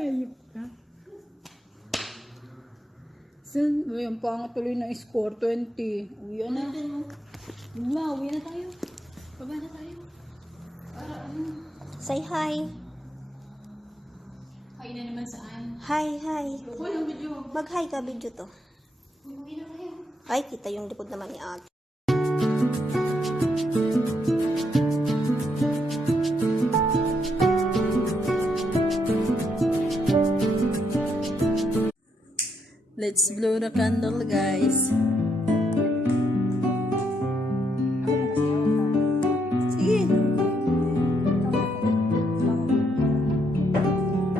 Ayop ka. San? Ayan pa nga tuloy na score, 20. Uwi na. Uwi na tayo. Baba na tayo. Para ano? Say hi. Hi na naman saan? Hi, hi. Walang video. Mag-hi ka, video to. Uwi na tayo. Ay, kita yung likod naman ni ate. Let's blow the candle, guys. Sige.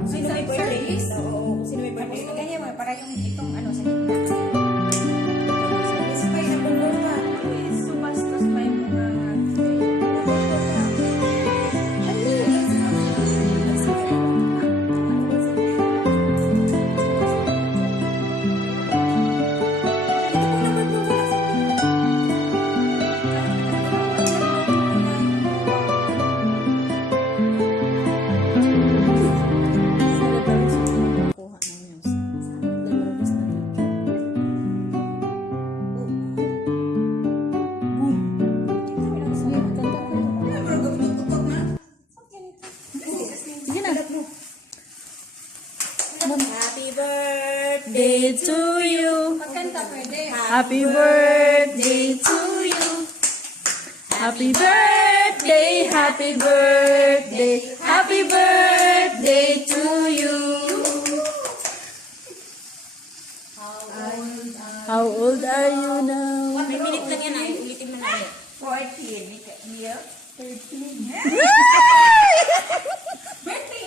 Sino may birthday? Oo, sino may birthday? Ganyan mo, para yung itong ano sa gitna. Is pa yung nagbubunga. Sumastos pa yung mga Happy birthday To you. Pagkanta pwede. Happy birthday to you. Happy birthday, happy birthday, happy birthday to you. How old are you now? May minute lang yan, ulitin mo na rin. 14. Birthday,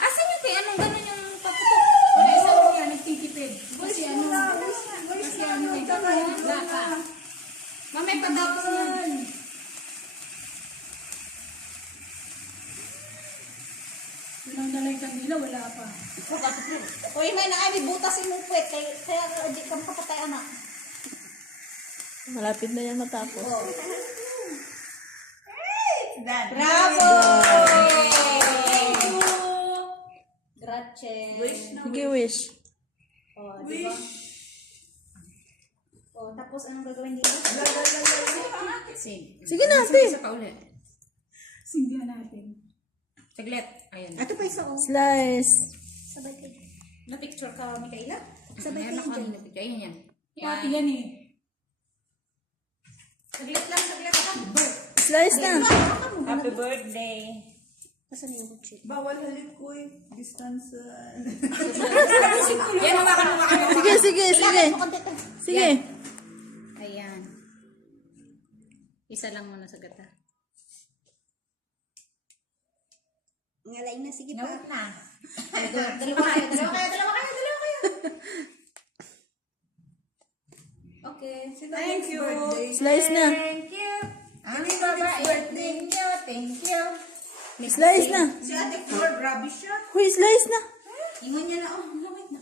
asan yung kay anong gano'n yung pagputok? Wala isa lang yan, nagtitipid. Kasi ano, ikaw na yan, wala ka. Mamay pagkapos yan. Walang dalang kandila, wala pa. Uy, may na may butas yung puwet, kaya di ka makapatay anak. Malapit na yan matapos. Bravo! Grazie. Sige, wish. Oh, diba? Oh, tapos anong gagawin dito? Sige na, Ate. Isa pa ulit. Sindihan natin. Saglit. Ayun. Ito pa isa oh. Slice. Sabay kayo. Na-picture ka, Mikaela? Sabay kayo dyan. Ayan yan. Pati yan eh. Saglit lang. Slice na. Happy birthday. Nasaan yung chip? Bawal halip ko eh. Distance. Yan, hawakan. Sige. Sige. Ayan. Isa lang muna sa gata. Ngalay na, sige pa. Na. Dalawa kayo. Okay. Thank you. Slice na. Thank you. Happy birthday. Thank you. Slice na. Si Ate Flor, grabe siya. Huy, slice na. Ingon niya na, lamit na.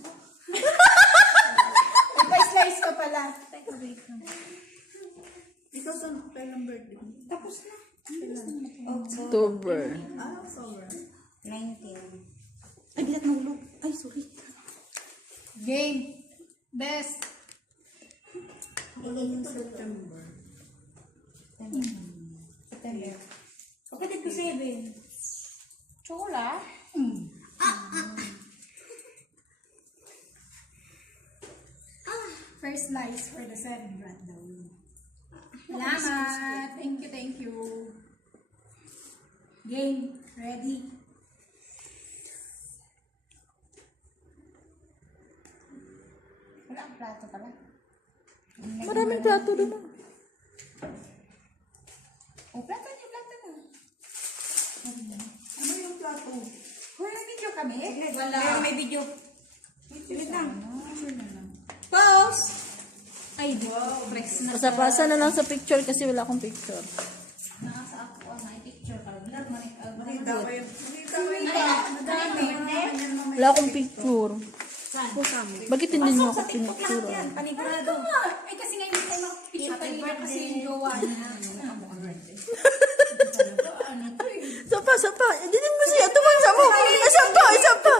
Ipa-slice ko pala. Ikaw sa kailang birthday mo? Tapos na. October. Sobra. 19. Ay, bilat na ulo. Ay, sorry. Game. Best. September. September. Kapatid ko 7. Chola? First slice for the celebrant daw. Salamat. Thank you. Game. Ready? Wala ang plato pala. Maraming plato doon. Oh, plato niya. Ano yung plato? Hoy, video kami? Wala. Pero may video. Sige lang. Pause! Ay, Wow, flex na. pasa na lang sa picture kasi wala akong picture. Nasa ako ang may picture ka. Vlog mo ni Nakita ko yun. Wala akong picture. Saan? Bakit hindi niyo ako Sa TikTok pinicture? lahat yan. Panigurado. Ay, kasi nga hindi tayo makapicture kanina kasi yung jowa niya. Sapa. Hindi mo siya. Tumang sa mo. Isa pa.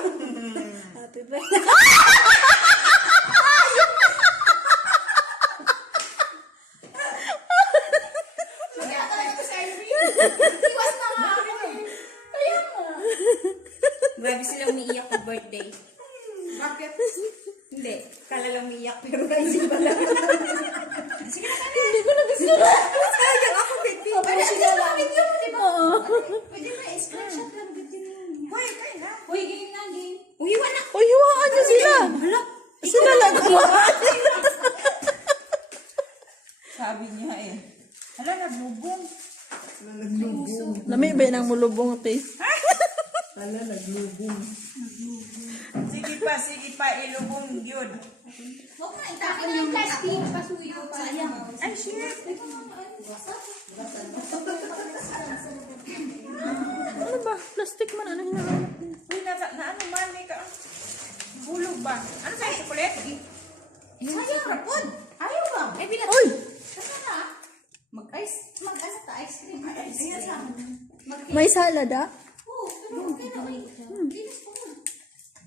Iwas na nga ako eh. Kaya nga. Grabe sila umiiyak pag birthday. Bakit? Hindi. Kala lang umiiyak pero naisip pa lang. Sige na kami. Hindi ko na gusto. Sayang ako, baby. Pwede sila lang. Video mo, di ba? Oo. Pwede ba screenshot lang video niya. Hoy, kayo na. Uy, game na, game. Uy, wala. Uy, hiwaan niyo sila. Sila lang kumain. Sabi niya eh. Hala, naglubong. Lami ba ng mulubong taste? Hala, naglubong. Sige pa, ilubong yun. Huwag na, itapon yung plastic. Pasuyo pa. Sayang. Ay, shit. Ano ba? Plastic man. Ano hinahanap niya? Uy, na ano man, may ka. Bulog ba? Ano sa'yo, chocolate? Sayang, rapod. Ayaw ba? Ay, binat. Uy! Saan na? Mag-ice ta, ice cream. Ayan sa akin. May salad ah? Oo, pero okay na. Linis ko mo.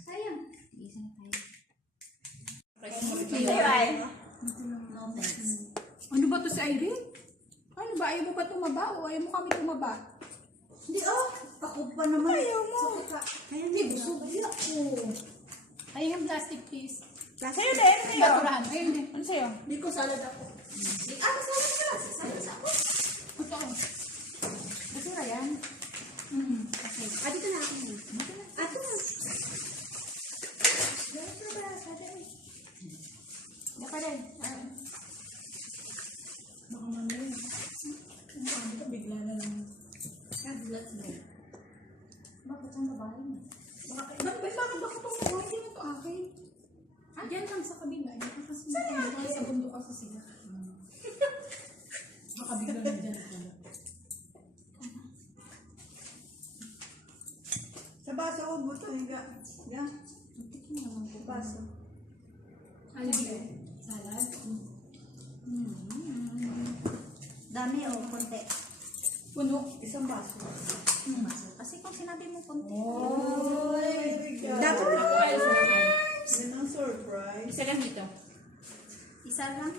Sayang. Ay, Ano ba to si Irene? Ano ba? Ayaw mo ba tumaba o ayaw mo kami tumaba? Hindi, ako pa naman. Ayaw mo. Hindi, busog. Ayun yung plastic piece. sa'yo din, sa'yo. Baturahan. Ayun din. Ano sa'yo? Hindi ko salad ako. Masarap ka. Masarap sa ako. Ito. Basura yan. Okay. Dito na ako. Ato na. Baka rin. Baka mamaya. Ano ka bigla na lang. Kagulat na. Bakit ang babae mo? Bakit ba ito mo? Hindi na ito akin. Diyan lang sa kabila. Diyan kasi sa bundok kasi sila. Baka bigla na dyan ako. Sa baso ko, buto, higa. Yan. Baso. Ano yun? Salad? Dami o, konti. Puno. Isang baso. Kasi kung sinabi mo konti. Dapat Ako ayaw sa akin. Yan ang surprise. Isa lang dito. Isa lang.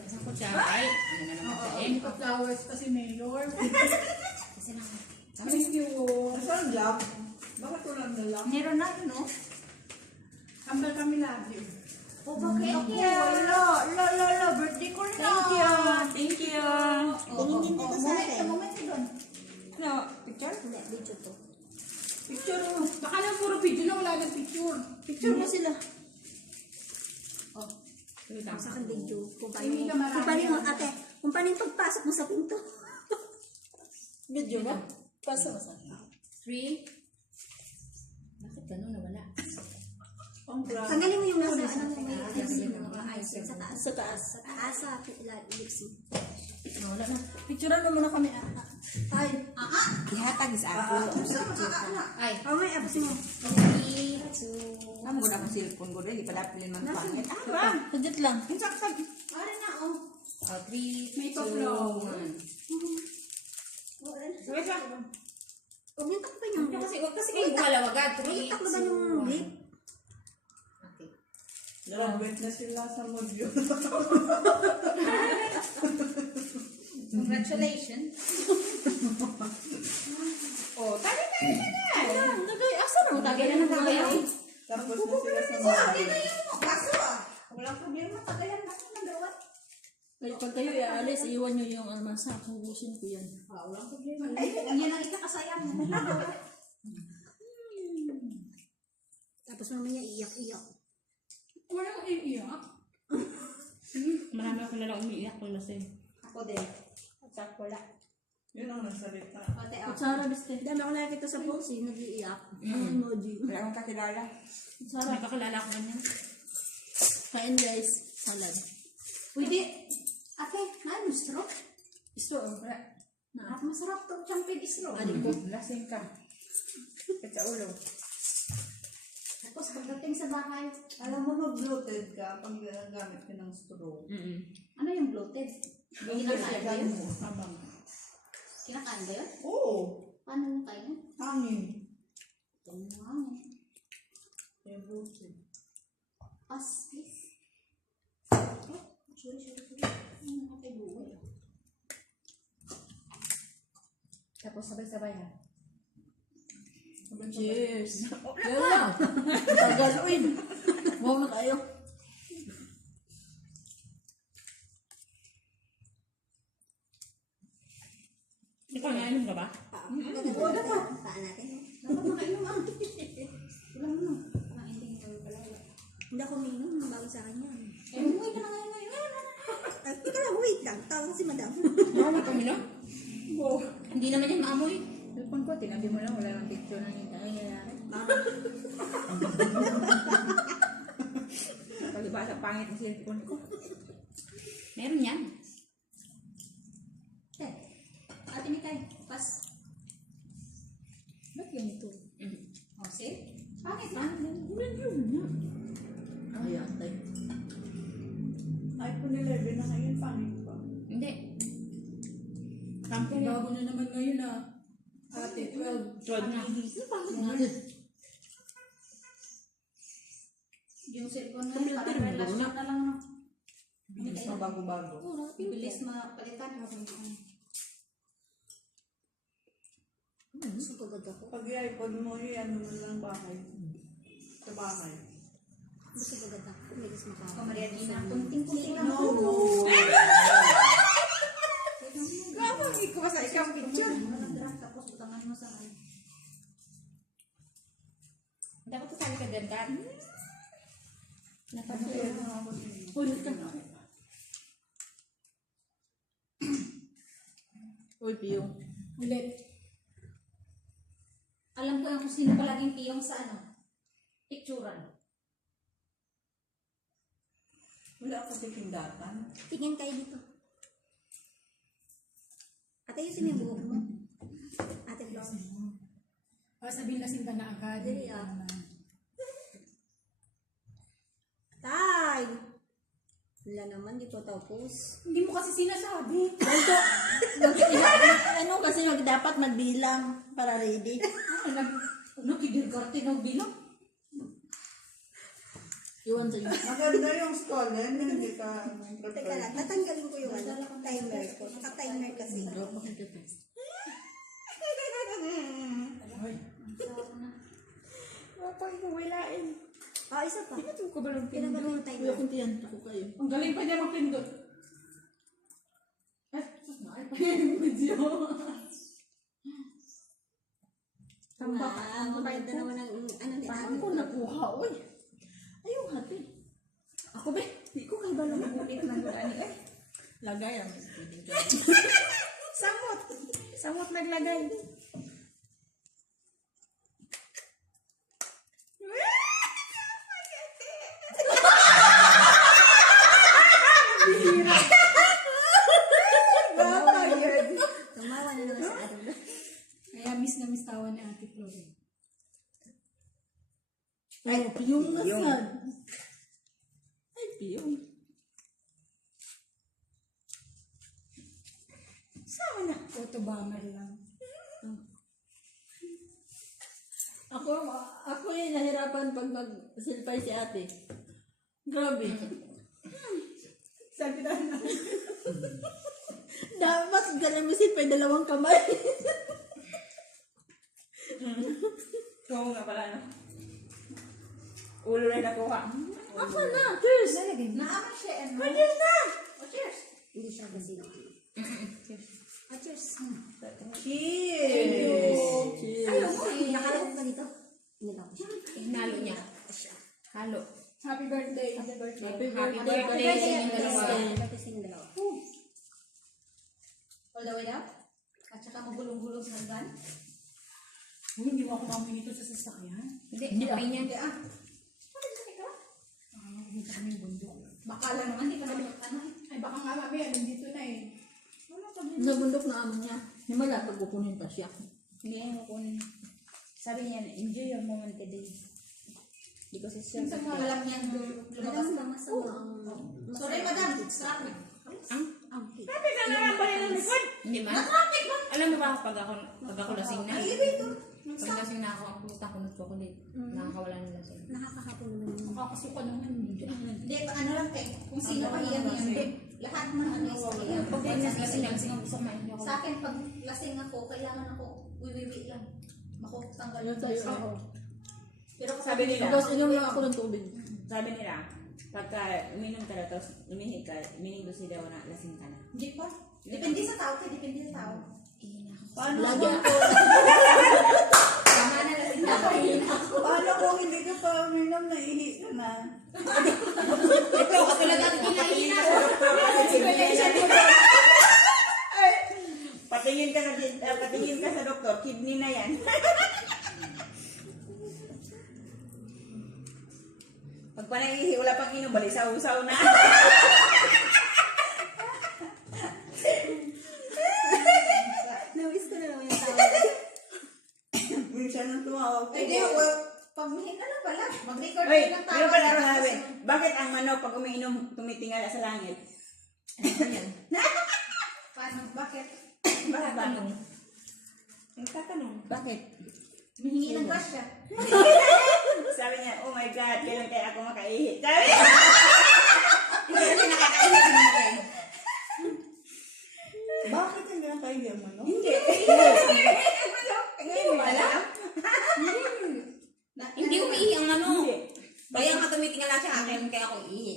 Isang kutsara. Ay, ano na naman sa Hindi pa flowers kasi mayor. Kasi lang. Thank you. Nasaan love? Bakit walang dala? Meron na, no? Hambal kami lagi. O, bakit? Okay. Lo, birthday ko na. Thank you. Tingin din dito sa akin. Moment doon. Ano, picture? Hindi, video to. Picture mo. Baka lang puro video na wala ng picture. Picture mo sila. Wait lang. Sa akin video. Kung paano, Hindi ka marami. kung paano yung ate, kung paano yung pagpasok mo sa pinto. Video ba? Pasa mo sa akin. 3. Bakit gano'n nawala? Ang grabe. Tanggalin mo yung nasa ano mo yung ice mo, mga ice sa taas. Sa taas. Sa taas, sa lips mo. Wala na. Picturean mo muna kami. Ay. Ihatag sa ako. Ay. Oh, may abs mo. 3, 2. Ang guna kong cellphone ko doon, di pala pilin man pangit. Ano ba? Saglit lang. Insaksak. Ara na, oh. 3, May 2, pa-flow. 1. Wait lang. Huwag yung takpan yung lip. Huwag kasi kayo bumalawagad. Huwag yung takpan yung lip. Okay. Graduate na sila sa module. Congratulations. Oh, tayo. Nagay, asa na mo? Tagay na tagay. Tapos na sila sa module. Walang problema. Tagayan na ng gawat. Like, pag kayo ialis, iwan nyo yung almasa. Hubusin ko yan. Walang problema. Ay, yan ang ikakasayang. Tapos mamaya iyak-iyak. Wala kang iiyak. Marami ako nalang umiiyak kung lasing. Ako din. At wala. Yun ang nagsalita. Pati ako. Kutsara, biste. Dami ako nakikita sa post eh, nag-iiyak. Ang emoji. Wala akong kakilala. Kutsara. May kakilala ko ganyan. Kain guys. Salad. Pwede. Ate, ano straw? Isto, oh. Masarap to champagne straw. Adik ko. Lasing ka. At sa ulo. Tapos pagdating sa bahay, Alam mo, mag-bloated ka pag gamit ka ng straw. ano yung bloated? Kinakain ba yun? Abang. Kinakain ba yun? Oo. Paano yung kain? Hangin. Ito mo hangin. Kaya bloated. Paspis. Sorry. Ano nakapay buhay? Tapos sabay-sabay ha. Cheers! Yan lang! Tagaluin! Huwag na tayo. Ikaw nainom ka ba? Oo, dapat. Taan natin. Dapat makainom ah. Wala mo no. Hindi ako minum. Bago sa akin yan. Eh, umuwi ka na ngayon. Teka lang, wait lang. Tawag si madam. Marami kami no? Hindi naman yan maamoy. Telepon ko, tinabi mo lang. Wala nang picture ng nangyayari. Palibasa pangit ang cellphone ko. Meron yan. Eh, ate Mikay, pas. Ba't ganito? O, see? Pangit ha? Ay, atay. iPhone 11 na ngayon, pangit pa. Hindi. Kampi na. Bago na naman ngayon ah. Ate, 12. 12 na. Yung cellphone ngayon, parang relasyon na lang no. Bilis na bago-bago. Oo, bilis mapalitan. Gusto ko ganda ko. Pag i-iPhone mo, ano mo lang bahay. Sa bahay. Gusto ko ganda ko. Bilis mapalitan. O, Maria Gina, kunting-kunting lang. No! Gawag ko sa ikaw picture. Tapos utangan mo sa ano. Dapat kasali ka dyan, Kat. Ulit ka na. Uy, Piyong. Ulit. Alam ko yung kung sino palaging piyong sa ano. Picturean. Wala kasi pindatan. Tingin kayo dito. Ate, yung sinibuhok mo. Ate, Flor. Sabihin lasing ka na agad. Dali ah. Tay! Wala naman, di pa tapos. Hindi mo kasi sinasabi. Ano kasi dapat magbilang para ready. Nagkikirkarte ng bilang. Iwan sa'yo. Maganda yung stolen, hindi ka Teka lang, tatanggalin ko yung ano, timer ko. Naka-timer kasi. Papawilain. Ah, isa pa. Ito ko ba lang Tinagal yung Kuya timer. kuntiyan ako kayo. Ang galing pa niya magpindot. Sus na, ay pa yung video. Ang maganda naman ng ano ni Paano Ate. ko nakuha? Uy! Ayaw hati. Ako ba? Hindi ko kayo balong ulit ng gulani. Eh, Lagay ang samot. Samot naglagay. Tumawa na naman sa Ate. Kaya miss na miss tawa ni Ate Flore. Ay, piyong nasad. Ay, piyong. Sama na. Photo bomber lang. Ako yung nahirapan pag mag-silpay si ate. Grabe. Sabi na na. Mas galing mo silpay, dalawang kamay. Oo nga pala, no? Ulo rin nakuha. Ako na, cheers! Naaman siya, ano? Cheers na! Cheers! Hindi siya kasi. Ah, cheers. Cheers! Ayaw mo, nakalawag ka dito. Hindi lang siya. Hinalo niya. Halo. Happy birthday. Happy birthday. Happy birthday sa inyong dalawa. Pati sa inyong dalawa. All the way down? At saka magulong-gulong sa hagdan? Hindi mo ako mamuhin ito sa sasakyan. Hindi, kapay niya. Hindi ah. Nakikita kami yung bundok. Baka lang naman, hindi ka naman ano eh. Ay, baka nga mami, nandito na eh. Sa bundok na amo niya. Himala, pag kukunin pa siya. Hindi mo kunin. Sabi niya, enjoy your moment today. Hindi ko siya. Alam niyan lumabas na masama ang... Sorry, madam. Traffic. Ang? Ang Traffic na naman pala ng likod. Hindi ba? Alam mo ba pag ako lasing na? Pag lasing na ako, ang pumunta ko nito ko ulit. Nakakawala ng lasing. Nakakahapon naman yun. Makakasuka naman. Hindi, ano lang kay kung sino ka iyan yan. Lahat ng ano is Pag lasing ang gusto mo. Hindi ako. Sa akin, pag lasing ako, kailangan ako wiwiwi lang. Makutanggal Ayun tayo ako. Pero Sabi nila, Tapos inom lang ako ng tubig. sabi nila, pagka uminom ka na, tapos umihi ka, meaning doon sila na lasing ka na. Hindi pa. Depende sa tao, depende sa tao. Paano? Lagi ako. Tama na lasing na. Paano kung hindi ka pa uminom, naihi ka na? Ito, katulad natin kinainan ako. Patingin ka na, patingin ka sa doktor, kidney na yan. Pag panangihi, wala pang inom, balisaw-usaw na. Nawis ko na naman yung tao. Minsan nang tumawag. Hindi, pagmihin na lang pala. Mag-record Uy, ka ng tao. meron pala ako namin. Bakit ang manok pag umiinom, tumitingala sa langit? Paano? Bakit? Bakit ba? Nagtatanong. Bakit? Mihingi ng grasya. Sabi niya, oh my God, kailan kaya ako makaihi? Sabi! Bakit hindi na kayo yung ano? Hindi. Ngayon mo alam? Hindi umiihi ang ano. Hindi. Kaya nga tumitingala siya akin, kaya ako iihi.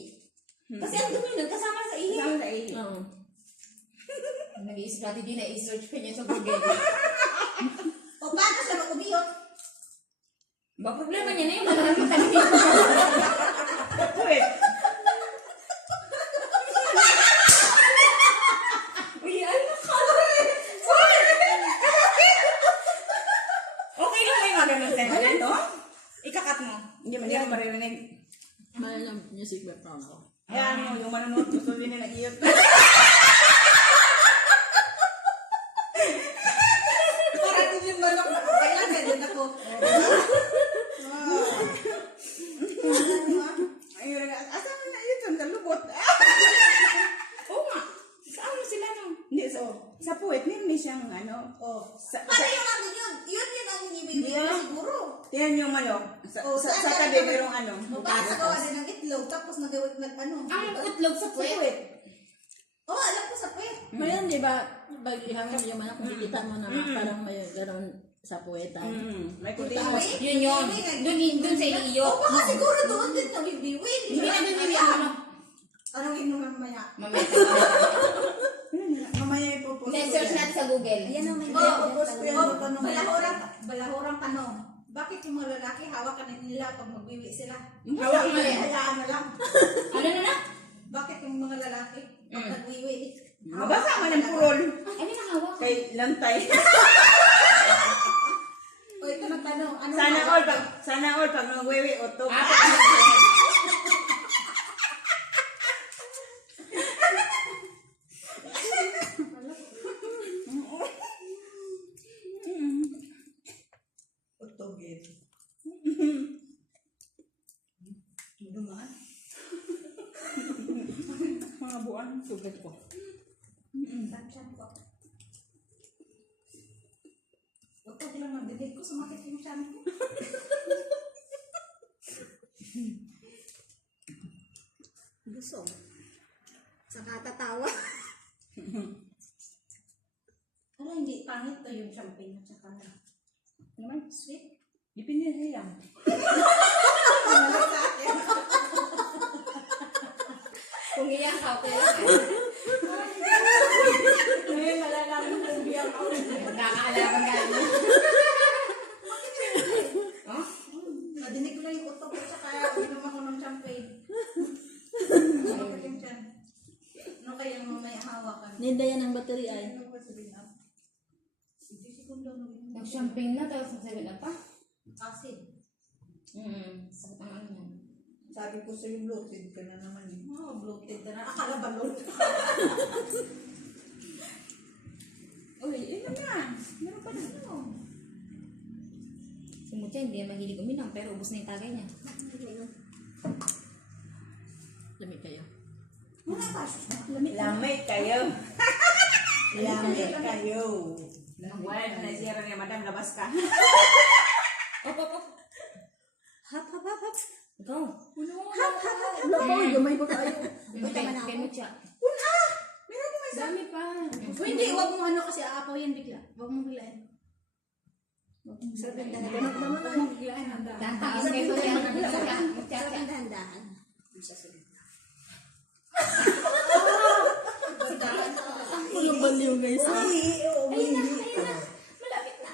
Kasi ang dumi nun, kasama sa ihi. Kasama sa ihi. Oo. Nag-i-strategy na i-search pa niya sa Google. O paano siya mag-ubiyot? Ba, problema niya na yung malamang kanina. Wait. Uy, ano ka? Okay lang may maganon ka na no? Ikakat mo. Hindi mo maririnig. Maya ng music background ako. Ayan mo, yung manunod, gusto din nila iyot. Parating yung manok na kaya ganun ako. Ayun, asan mo na iyot? Ang kalubot. Oo nga. Saan mo sila no? Hindi, sa puwet, meron din siyang ano. Paano yung ano yun? Yun yung ang inibibi Yeah. siguro. Tiyan yung manok. Sa Saan tabi, ka- merong ano. Mabasa ko ano ng itlog, tapos nagawit ng ano. Ang utlog sa Sa puwet. puwet. Oo, alam ko sa puwet. Ngayon, di ba, pag ihangin mo yung manok, makikita mo na parang may gano'n sa puwetan. May puti Tama mo. eh. Dun sa iliyo. O baka siguro doon din nabibiwin. Hindi na dun yung ano. Anong inom mamaya? Mamaya. Mamaya ipopost ko Search yan. natin sa Google. Yan ang may Ipopost ko yan sa tanong. balahurang tanong. Bakit yung mga lalaki hawak ka nila pag magwiwi sila? Hawak mo yan. Hayaan na lang. Ano na? Bakit yung mga lalaki pag nagwiwi? Mabasa man ang purol. Ano nakahawak? Kay lantay. O ito na tanong. Ano Sana all pag nagwewe utok. Utogin. Dumaan. Mga buwan, sugat ko. Tansyan ko. Huwag ka nilang magdidig ko. Sumakit yung tiyan ko. Busog. Saka tatawa. Ano, hindi pangit to yung champagne at saka naman sweet. Dipindi na lang. Kung iyan ka, okay. Ngayon malalaman ko yung biyak ako. Nakakaalaman ka naman. Nadinig ko na yung utok ko saka uminom ako ng champagne. Sumakit yung tiyan. Ano kaya mamaya hawakan? Ninda yan ang battery ay. Ano ba sabihin na? 10 segundo na yun. Nag-champagne na, tapos magsabi na pa. Acid. Sakit ang ano yan. Sabi ko sa'yo, bloated ka na naman eh. Oh, bloated na. Akala balon. Uy, yun na. Meron pa na ano. Si Mucha hindi na mahilig uminom, pero ubos na yung tagay niya. Lamig kayo. Muna pa. Lamay kayo. Lamay kayo. Wala na nasira niya, madam, labas ka. Op. Hap. Ikaw. Hap. Wala pa, gamay pa kayo. Kay Mucha. Dami pa. O hindi, wag mo ano kasi aapaw yan bigla. Wag mo biglaan. Sarap ng dahan. Wag mo biglaan. Handa. Tantaas kayo sa yan. Sarap ng dahan. Walang baliw guys. Malapit na.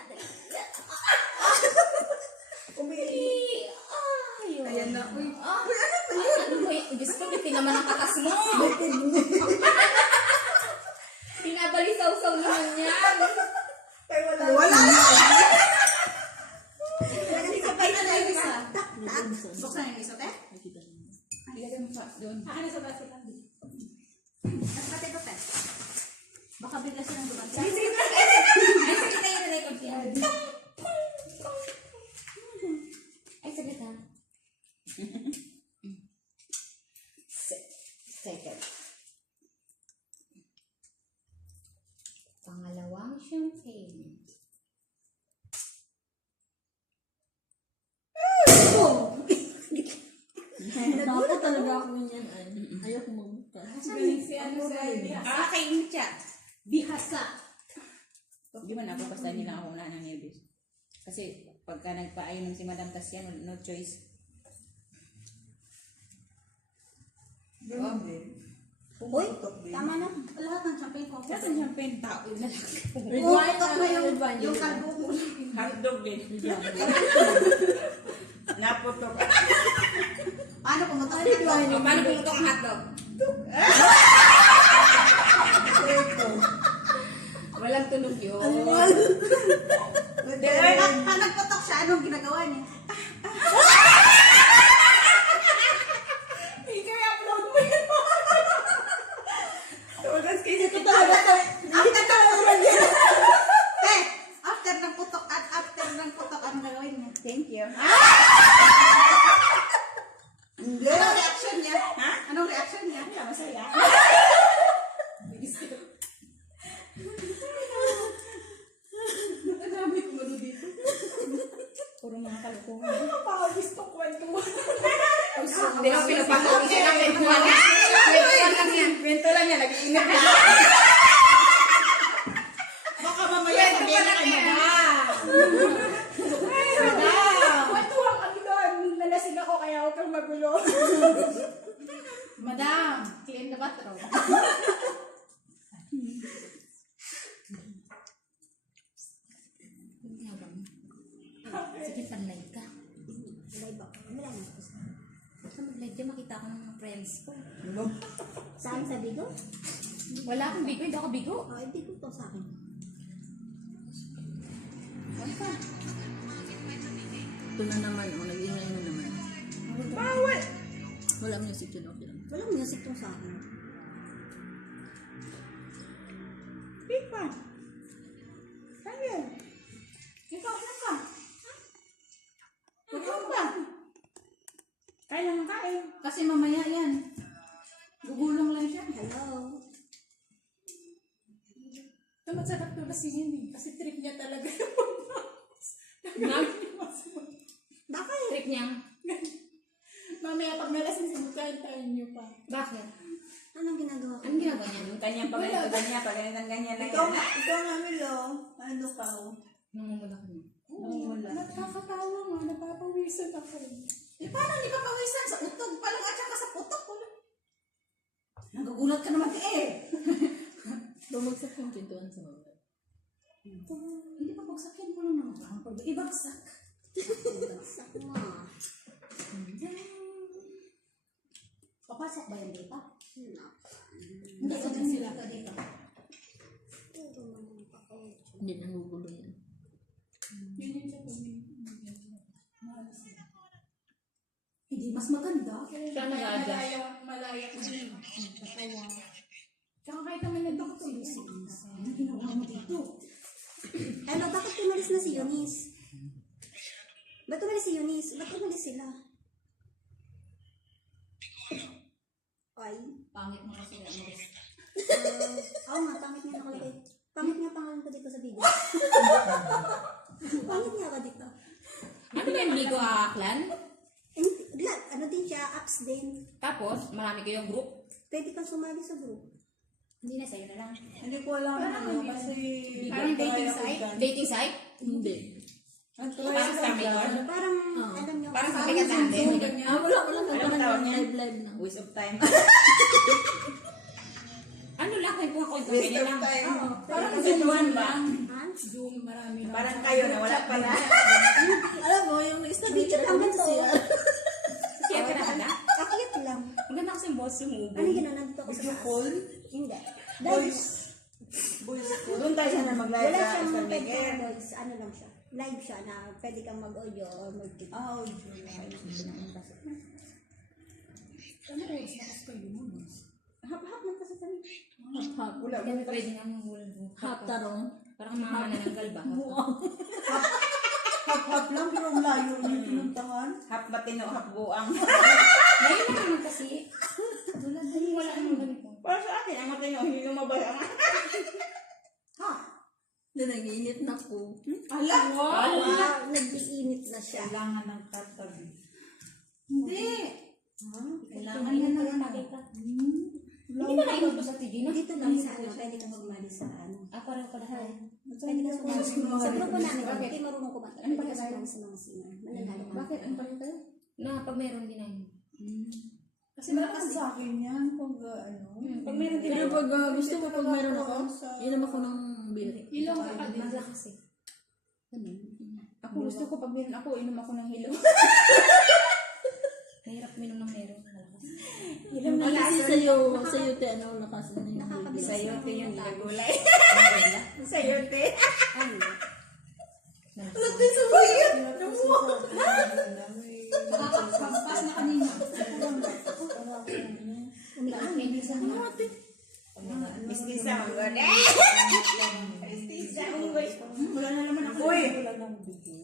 Ayun. Ayan na. Uy. Ano mo yun? Diyos ko, bitin naman ang katas mo. Pinabalisaw-saw naman yan. Wala na! Sabay na lang isa. Buksan yung isa, te? Nakita niyo. Ilagay mo pa doon. Akin na sa basket lang. At pati ito, pe. Baka bigla silang dumating. Ay, sige tayo na record yan. Ay, saglit ha. Second. Pangalawang champagne. Natakot talaga ako niyan. Ayaw ko magbuka. Galing si ano sa Kay Mucha. Bihasa. Di ba napapasta nila ako na ng nervous? Kasi pagka nagpainom si Madam Tasyan, no choice. Ganun din. Uy, tama na. Lahat ng champagne ko. Kasi champagne tao. Puputok na yung kalbo mo. Hotdog din. Naputok. Paano pumutok? Paano pumutok ang hotdog? Walang tunog yun. Pag nagputok siya, anong ginagawa niya? I-upload mo yun. Tugas kayo sa After ng putok after ng putok at after ng putok, anong gagawin niya? Thank you. Hindi. Anong reaction niya? Ha? Anong reaction niya? Masaya. Dami ko malo dito. Puro mga kalukuhan. Napakagis to kwento mo. Hindi ko pinapatawin siya ng kwentuhan. Kwentuhan lang yan. Kwento lang yan. Nag-iingat ka. Baka mamaya sabihin na kayo. Kwentuhan kami doon. Nalasing ako kaya huwag kang magulo. Madam, clean the bathroom. Sige, pan-live ka. Live ako. Wala na. Baka mag-live dyan, makita ko ng mga friends ko. Saan sa bigo? Wala akong bigo, hindi ako bigo. Oh, hindi ko to sa akin. Ito na naman. Nag-ingay na naman. Bawal. Wala music yun. Okay lang. Walang music to sa akin. Pipa. Kaya. Ikaw na ka. Ikaw ba? Kaya naman kain. Kasi mamaya yan. Gugulong lang siya. Hello. Masarap to kasi yun eh. Kasi trip niya talaga yung Bakit? Trip niyang. mamaya pag nalasing sa mukhain niyo pa. Bakit? Anong ginagawa ko? Anong ginagawa niya? Yung kanyang pag ganyan, pag ganyan lang Ikaw yan. nga, Milo. Ano ka? Namumula ka niya. Wala. Nakakatawa nga. Napapawisan ako. Eh, paano hindi ka pawisan? Sa utog pa lang at saka sa putok. Nagugulat ka naman eh. Bumagsak yung pintuan sa baba. Hindi pa bagsakin mo lang naman. Ibagsak. Ibagsak mo. Papasok ba yan dito? Hindi ka din sila ka dito. Hindi nangugulo yan. Yun yung siya Hindi mas maganda. Siya nag-adjust. Malaya ko yun. Natawa. Tsaka kahit naman nagdoktor. Ano ginawa mo dito? Ano, bakit umalis na si Eunice? Ba't umalis si Eunice? Ba't umalis sila? Ay. Pangit mo kasi yan. Oo nga, pangit nga nakalagay. Pangit nga pangalan ko dito sa video. Pangit nga ako dito. Ano ba yung bigo aaklan? Ano siya, apps din. Tapos, marami kayong group. Pwede kang sumali sa group. Hindi na, sa'yo na lang. Hindi ko alam ano kasi Parang dating nag-try ako site? dyan. Dating site? Hindi. Nag-try Parang ako sa dyan. Mayor? Parang, alam niyo, Parang sa kasi- Bigat natin. Wala. Ano ang tawag niya? Live na. Waste of time. Ano lang, may buha ko yung Waste ganyan of lang. time. Parang Zoom ba? Ha? Zoom, marami na. Parang kayo na wala pa na. Alam mo, yung nag-start Video lang to. siya. Kaya ka na ka? Akit lang. Maganda kasi yung boss sumubo. Ano yun, nandito ako sa Video taas. call? Hindi. Voice. Voice call. Doon tayo sana mag-live Wala na siyang San pwede Miguel. kang voice, ano lang siya. Live siya na pwede kang mag-audio or mag-video. Ah, Ano oras na kasi kayo mo? Hap-hap lang kasi kami. Hap-hap. Wala, pwede nga mong wala. Hap tarong. Parang mga manananggal ba? hap-hap lang pero ang layo niya pinuntahan. Hap matino, hap buang. Ngayon na naman kasi. Wala naman ganito. Para sa akin, ang matino, hindi lumabas ang Na nag-iinit na ko. Ala! Ah, nag-iinit na siya. Kailangan ng tatabi. Hindi. Kailangan yan lang nakita. Hindi ba nainom ko sa TG, no? Dito lang sa ano, pwede kang sumali sa ano. Ah, parang pala tayo. Pwede kang sumali sa grupo namin. Hindi marunong kumanta. Ano Pwede pala kang tayo? sumali sa mga singer. Mananalo ka. Bakit? Ano pala tayo? Na pag meron din ay. Kasi malakas sa akin yan pag ano. Pag meron din Pero ay. pag gusto mo, pag meron ako, inom ako ng beer. Ilong ka din. Malakas eh. Ako gusto ko pag meron ako, inom ako ng hilo. Mahirap minom ng meron. Malakas. Inom na kasi sa'yo, te, ano, lakas na yung Nakakabilis Sa iyo, na te, yung tayo. gulay. Sa iyo, te. Ano? Pagpas na kanina. Mistisa ang gulay. Mistisa ang gulay. Wala na naman ako. Uy! Wala nang video.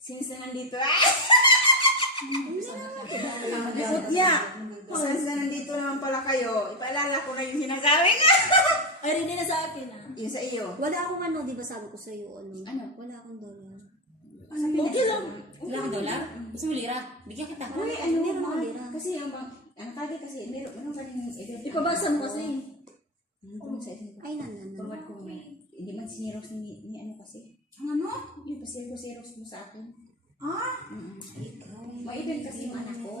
Sinis naman dito, ah! Likod niya. Since na nandito naman pala kayo, ipaalala ko na yung sinasabi ko. Ay, rin na sa akin, ah. Yung sa iyo. Wala akong ano, di ba sabi ko sa'yo, ano? Ano? Wala akong dollar. Okay lang. Wala ka dolar? Gusto mo lira? Bigyan kita. Uy, ano, meron ako lira. Kasi ang kagi kasi, meron ka rin Ipabasa mo kasi. Kung sa isang Ay, nanan. forward ko nga. Hindi man siniros ni ano kasi. Ang ano? Yung pasiros mo sa akin. Ikaw. Maibig kasi yung anak ko.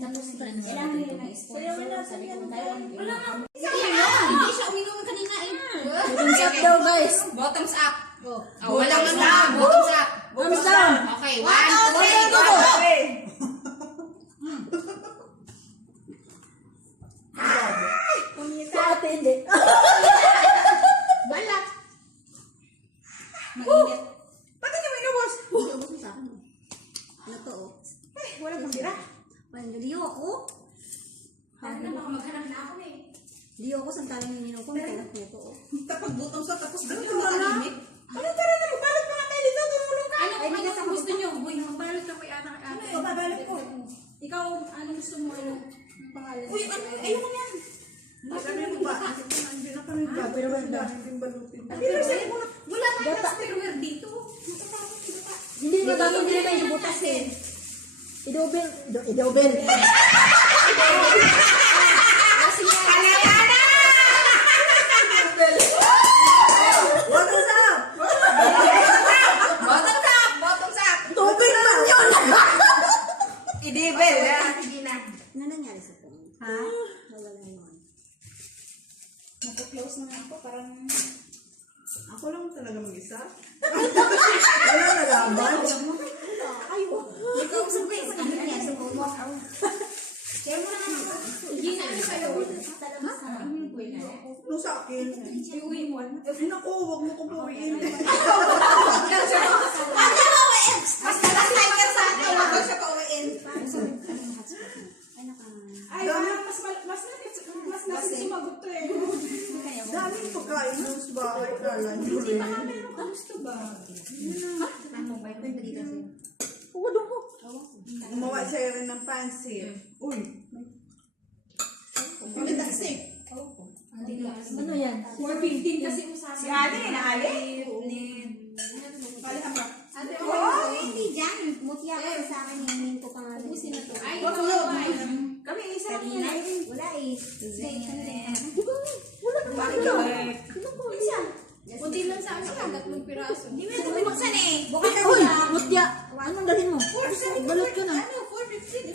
Tapos kailangan nila ng sponsor. Sabi ko tayo. Wala nga. Hindi siya uminom kanina eh. Thumbs up daw, guys. Bottoms up. Oh, Walang ano. Bottoms up. Thumbs down. Okay, 1, 2, 3, go! Sa ate, hindi. Balat. Mainit. Ba't hindi mo inubos? Ubus mo sa akin. Ano to, oh? Wala kang lira. Walang liyo ako. Tara na, baka maghanap na ako eh. Liyo ako, santalang hininom ko. Ang nito, oh. Tapos butong sa tapos Ano ganito na lang. Ano tara na, magbalot pa nga tayo dito. Tumulong ka. Ano kung ano ang gusto nyo? Uy, magbalot ka kay anak ate. Ano, babalot ko. Ikaw, ano gusto mo? Ano? Ang pangalan? Uy, ano? Ayun na yan. Kami mo ba? Hindi na kami ba? Pero wala. Hindi balutin. Pero sa'yo mo na. Wala tayong Tupperware dito. Hindi, madami din naman yung butas eh. Idobel. Idobel. Kasi nga, Bottoms up! Bottoms up. Tubig man yun! Idibel. Ano nangyari sa phone? Ha? Nawala yun. Nag-close na nga ako. Parang... Ako lang talaga mag-isa. Wala na laban. Ikaw, sabi. Ano nangyari sa phone mo? kaya mo na naman. Hindi na ano sa'yo. Ano sa akin? Iuwi mo. Ay naku, huwag mo ko buuin. Mas naka-sticker sa akin. Wala ko siya pauwiin. Ay, naka... Ay, mas natin sumagot to eh. Daming pagkain doon sa bahay. Kala nyo rin. Meron ka gusto ba? Ano, may kwento dito sa'yo. Gumawa siya rin ng pansit. Uy. Ano yan? 4:15 kasi usapan. Si Ali, na Ali. Ate, Oh, hindi dyan. Mutya ka sa akin. Hingin ko pa nga. ubusin na to. Ay, Wag ikaw mo. ay. Kunti lang sa akin, 3 piraso. Hindi mo ito bubuksan eh. Bukas na Uy, nila. mutya. Anong dalhin mo? Balot ko na.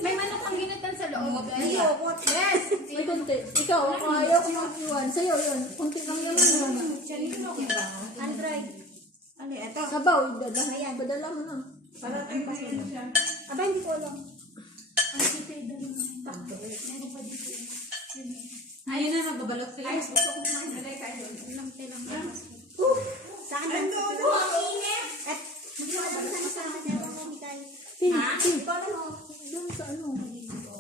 May manok ang ginatan sa loob. Hindi, okot. Yes! May konti. Ikaw, ako ayaw ko mag-iwan. Sa'yo, yun. Konti lang naman. Android. Ano ito? Sabaw, badala mo na. Parating pa yun siya. Aba, hindi ko alam. Ayun na, magbabalot kayo. Ay, gusto ko kumain. Sa akin lang. At hindi ko alam sa akin. Ha? Doon sa ano.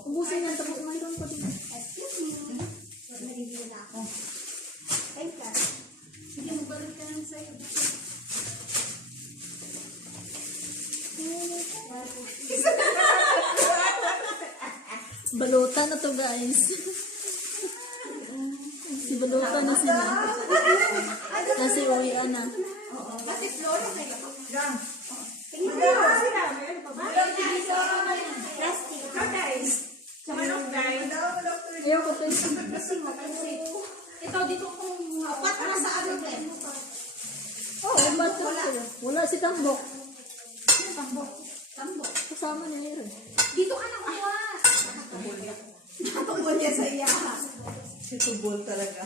Ubusin yan, tapos mayroon pa din. Excuse me. Naliligo na ako. Thank you. Sige, magbalot ka lang sa'yo. Balutan na to, guys. Si balutan na sila. Kasi uwian na. Kasi floor na kayo. Tingnan mo. Plastic. Ayaw ko to. Ito, dito kung apat na sa ano din. Oh, ba't ka sa'yo? Wala si Tambok. Tambok. Kasama ni Aaron. Dito ka na kuha. Tungkol niya sa iya. Si Tubol talaga.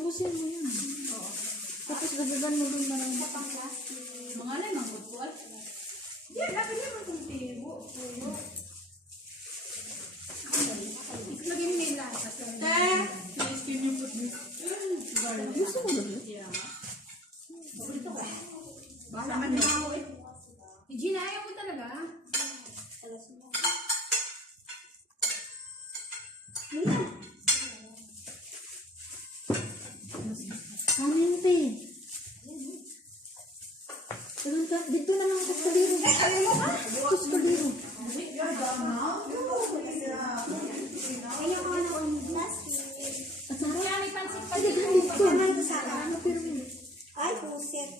Ubusin mo yan. Tapos gagagan mo doon marami. Mga lang ang football. Yan, laki niya man kung tibo. Lagyan mo nila. Please, can you put this? Gusto mo ba yun? Sama niya ako eh. Gina, ayaw ko talaga. Ano yun, te? Dito na lang ako sa kaliro. Ito sa kaliro. Kaya ko na ang plastic. At sarap. Kaya may pansit pa Ay, dito. dito. Ano ito sa akin? Ano pero yun? Ay, pusit.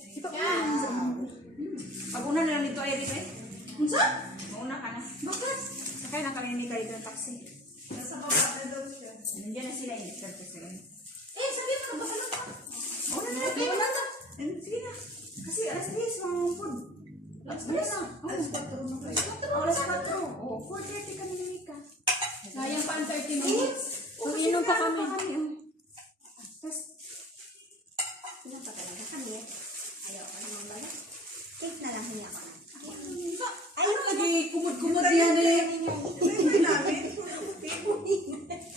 Pag-una na lang dito ay rin eh. Unsa? Mauna ka na. Bakit? Sakay na kami ni Kaito ng taxi. Nasa baba na daw siya. Nandiyan na sila eh. Sir, sila. Eh, sabi mo na babalot ka. Mauna na lang kayo. Sige na. Kasi alas 10 mga food. Alas 10 na. Alas 4 na kayo. Alas 4. Oo, 4:30 kami ni Mika. Sayang pa ang 30 minutes. Mag-inom pa kami. Sino pa talaga kami? Ayaw ko naman ba? Take na lang niya ako. Ayaw lagi kumod-kumod yan eh. Hintayin namin.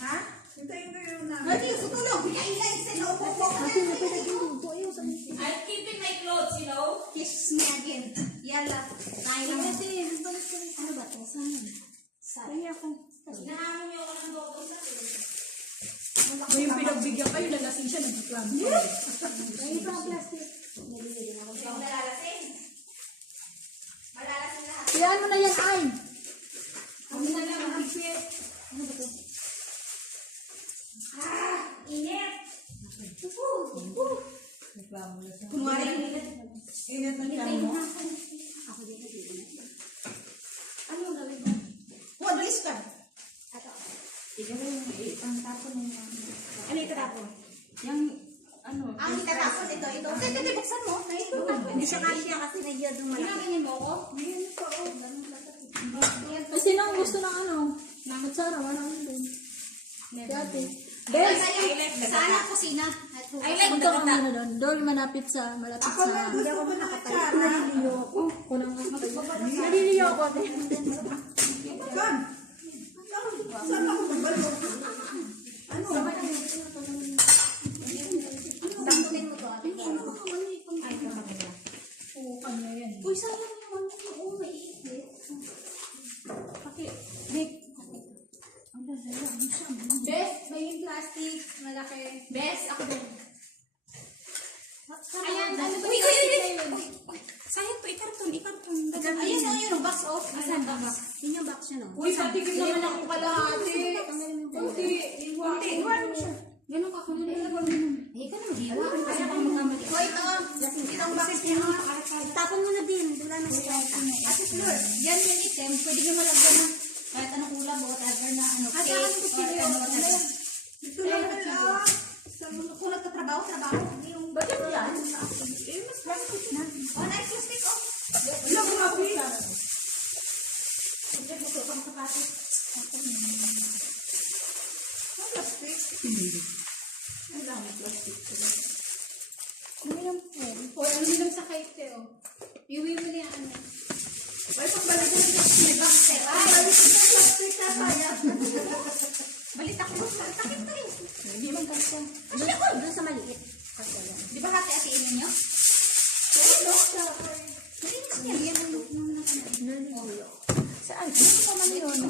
Ha? Hintayin kayo namin. Hindi, sutulog. Ay, sa loob ko. Ate, napinagin ko. Ayaw sa mga. I'm keeping my clothes, you know. Kiss me again. Yala. Tayo lang. Ate, nagbalik ko rin. Ano ba ito? Saan? Saan ako? Nahamon niyo ako ng logo sa Kung yung pinagbigyan kayo, lalasing siya, nag-plan. Ay, ito ang plastic. Nabili din ako. Yung malalasing. Malalasing lahat. Iyaan mo na yan, ay. Kami na lang ang pipit. Init. Kunwari, init ng tiyan mo. Ako dito dito. Ano ang gawin mo? Huwag bilis ka. Ato. Ikaw yung ipangtapon ng Ano ito tapon? yung ano. Ang itatapon ito. Hindi, buksan mo. Hindi siya kasya kasi nagyod ng malaki. Ginaganyan mo ako? Ay, sino ang gusto ng ano? Kutsara, wala ko din. Dati. Bes! Sana kusina. I like Punta ka muna doon. Doon malapit sa, malapit Ako lang sa... gusto ko ng atsara. Naliliyo ako. Kunang naliliyo ako. Kan? Saan ako magbalot? Ano? Tampunin mo to. Ate. Oo, kanya yan. Uy, sayang yung ano ko. Oo, maiit. Paki, Nick. Best, may yung plastic, malaki. Best, ako din. Ayan, ano ba Uy, yung uy, uy, yun? sayang to. Ikarton. Ayun, ayun. Box off. Asan ba? Yun yung box yun, no? Uy, patigil naman ako kalahati. Kunti, iwan mo siya. Ganun ka, kunin na lang. Ay, ka naman. Iwan. Kasi ako magkamali. O, ito. Itong box niya. Tapon mo na din. Wala na siya. Ate Flor, yan yung item. Pwede nyo malagyan ng kahit anong whatever na ano, At cake, saka ng kutsilyo. or ano, whatever. Ito lang na. Kung nagtatrabaho, hindi yung... Ba't yan? mas plastic na. Oh, nice plastic, oh. Ilang grabe. Hindi, gusto kang sapatos. Ang plastic. Ang dami plastic. Uminom po. O, ano nilang sa kaite, oh. Iwi mo niya, ano. Ay, pagbalik ko sa May basket. Ay, Balik ko sa plastic na kaya. balitak mo. Balitak ito eh. Hindi man kasi. Kasi ako, doon sa maliit. Kasi lang. Di ba hati-hatiin ninyo? Malinis niya. Yan ang look nung nakana. Saan? Ano pa man yun?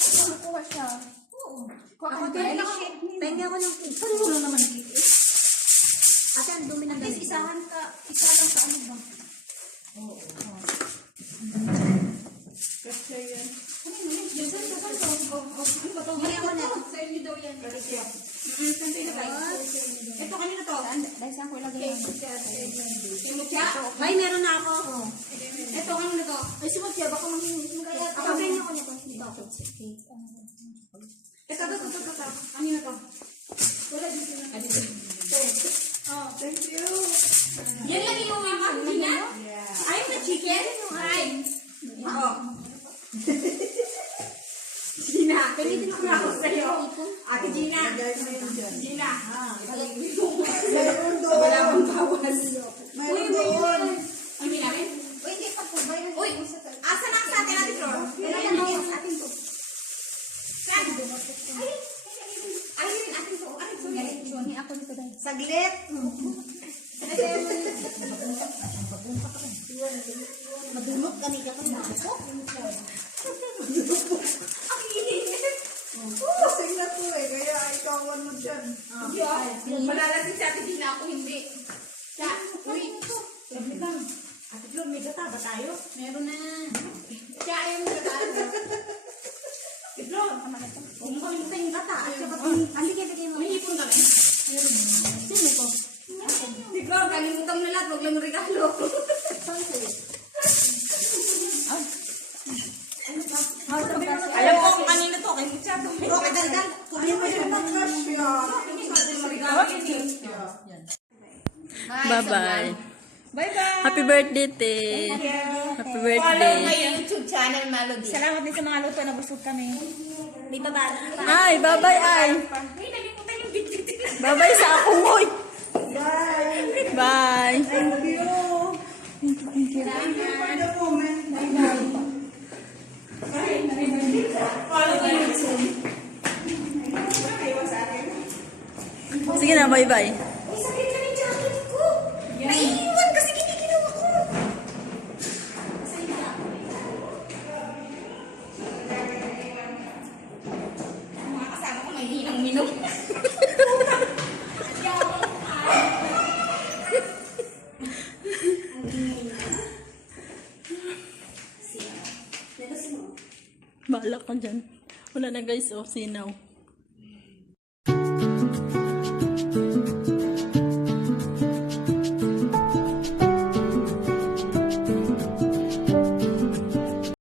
Kumukuha siya. Oo. Ako Ako din, din ako. Pengi ako ng cake. Paano mo naman cake eh? Ate, ang dumi ng At least isa lang sa ano ba? Kasi yan. Minsan, saan to? Ano ba to? Hindi ako na. Sa inyo daw yan. Ito kanina to. Dahil saan ko ilagay yan? Simutya? Ay, meron na ako. Ito, kanina to. Ay, simutya. Baka mahihinig. Kaya, ako rin ako nito. Ito. Kanina to. Wala dito na. Thank you. Yan lang yung mama. Gina? Yeah. Ay, na chicken? Ay. Oh. Gina, pinitin ko na ako sa'yo. Ate Gina. Lagay mo yun dyan. Gina. Mayroon doon. Wala bang bawas? Mayroon doon. Ang ginamit? Uy, hindi pa po. Bayan Uy, asa na sa atin natin, Flor? Ayan na yung ating to. Saan? Ay, yun, atin to. Atin to. Hindi ako dito dahil. Saglit. Madulot kami ka kami na ako. Ang init. Lasing na to eh. Kaya ikawan mo dyan. Malalasing si Ate Gina, ako hindi. Siya, uy. Sabi lang. Ate Flor, may gata ba tayo? Meron na. Siya, ayaw mo nag-aaral. Ate Flor, Huwag mo kalimutan yung gata. At saka bigay mo. May hipon kami. Sino to? Si Flor, kalimutan mo na lahat, wag lang regalo. alam ko kung kanino to. Kay Muchato. Okay, dal. Ano mo yung magkasya? Bye-bye. Bye-bye. Happy birthday, te. Happy birthday. YouTube channel, Melody. Salamat din sa mga luto na busog kami. May babala. Ay, bye-bye, ay. Ay, nalimutan yung bitbit. Bye-bye sa akong hoy. Bye. Bye. Thank you. Thank you for the moment. Sige na, bye-bye. Uy, sakit na yung jacket ko. Naiiwan kasi kinikilaw ako. Ang mga kasama ko may hinang minom. Bahala ka dyan. Wala na guys, oh, sinaw.